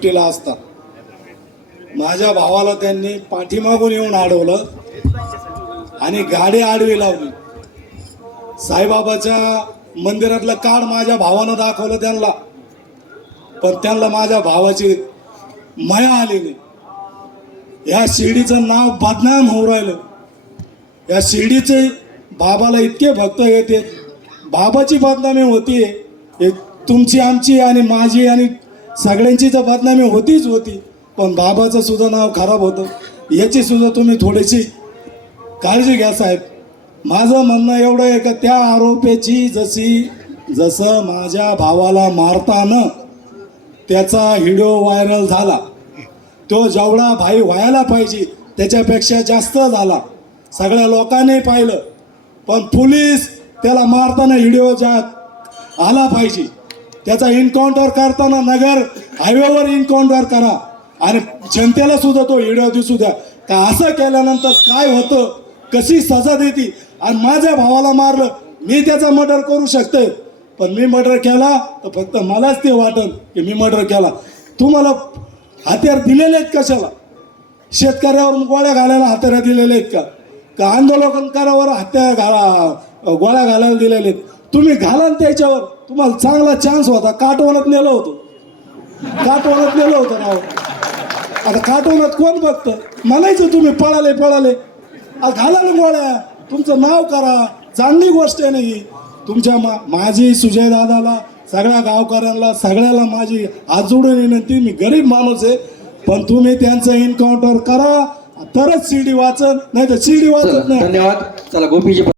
ड्युटीला असतात. माझ्या भावाला त्यांनी पाठीमागून येऊन अडवलं आणि गाडी आडवी लावली. साईबाबाच्या मंदिरातलं कार्ड माझ्या भावानं दाखवलं त्यांना, पण त्यांना माझ्या भावाची माया आली नाही. या शिर्डीचं नाव बदनाम होऊ राहिलं. या शिर्डीचे बाबाला इतके भक्त येते, बाबाची बदनामी होतीये. तुमची, आमची आणि माझी आणि सगळ्यांची तर बदनामी होतीच होती, पण बाबाचं सुद्धा नाव खराब होतं. याची सुद्धा तुम्ही थोडीशी काळजी घ्या साहेब. माझं म्हणणं एवढं आहे का त्या आरोपीची जसं माझ्या भावाला मारताना त्याचा व्हिडिओ व्हायरल झाला, तो जेवढा भाई व्हायला पाहिजे त्याच्यापेक्षा जास्त झाला, सगळ्या लोकांनी पाहिलं. पण पोलीस त्याला मारताना व्हिडिओ ज्यात आला पाहिजे, त्याचा एन्काउंटर करताना नगर हायवेवर एन्काउंटर करा आणि जनतेला सुद्धा तो व्हिडिओ दिसू द्या का असं केल्यानंतर काय होतं, कशी सजा देते. आणि माझ्या भावाला मारलं, मी त्याचा मर्डर करू शकते, पण मी मर्डर केला तर फक्त मलाच ते वाटल की मी मर्डर केला. तुम्हाला हत्यार दिलेले आहेत कशाला? शेतकऱ्यावर गोळ्या घालायला हत्यार दिलेले आहेत का? का आंदोलकांवर गोळ्या घालायला दिलेले आहेत? तुम्ही घाला त्याच्यावर. तुम्हाला चांगला चान्स होता, काटवनात नेलं होतं, काटवनात नेलं होतं राव. आता काटवनात कोण बघतं? म्हणायचं तुम्ही पळाले घाला ना गोळ्या, तुमचं नाव करा, चांगली गोष्ट आहे नाही. तुमच्या माझी सुजय दादाला, सगळ्या गावकऱ्यांना, सगळ्याला माझी हात जोडून विनंती, मी गरीब माणूस आहे, पण तुम्ही त्यांचं एन्काउंटर करा तरच शिर्डी वाचन, नाही तर शिर्डी वाचत नाही. धन्यवाद. चला गोपीजी.